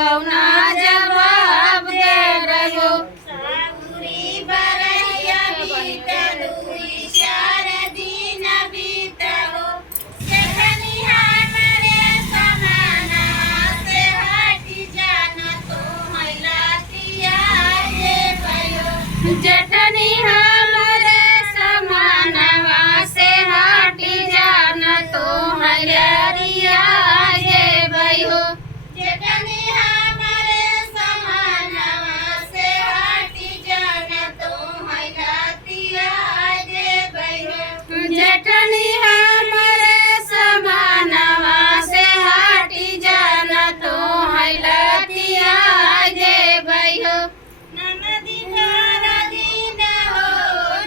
बौना जवाब दे रहो। सागुरी बरहिया बीतल हुई चार दिन बीतलो जखनी हमरे समाना से हटी जाना तो मैलातिया जे भयो। जठनी हमरे समानवा से हटी जाना तो मैलातिया जे भयो। जखनी हमरे समानवा से हटी जाना तो मैलातिया जे भयो। जठनी हमरे समानवा से हटी जाना तो मैलातिया जे भयो। ननदी बार दिन हो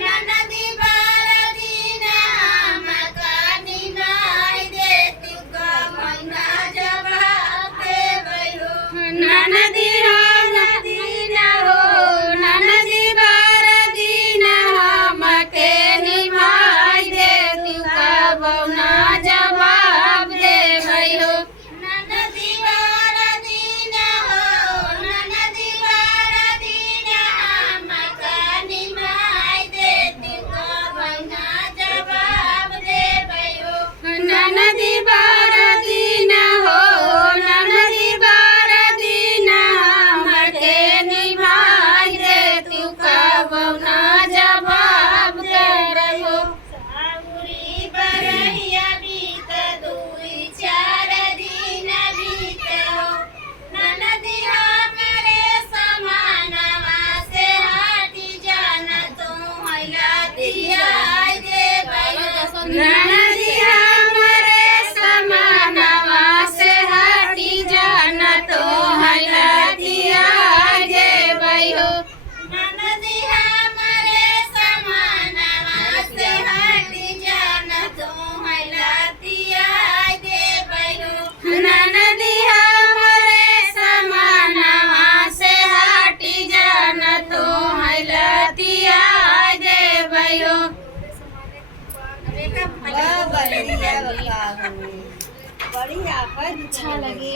ननदी बार दिन हमका निभाई दे तू का महीना जवाब दे भयो। ननदी दिन हो ननदी बार दिन हमके निभाई दे तू का बौना जवाब दे भयो। ननदी बार दिन हो ननदी बार दिन हमका निभाई दे तू का महीना जवाब दे भयो। ननदी बार दिन हो ननदी बार दिन हमके निभाई दे तू का बौना जवाब दे रहो। सागुरी बरहिया बीत दुई चार दिन बीतलो ननदी हमरे समानवा से हटी जाना तो मैलातिया जे भयो। ननदी हमरे समानवा से हटी जाना तो मैलातिया जे भयो। ननदी हमरे समानवा से हटी जाना तो मैलातिया जे भयो। ननदी हमरे समानवा से हटी जाना तो मैलातिया जे भयो। बढ़िया अच्छा लगे।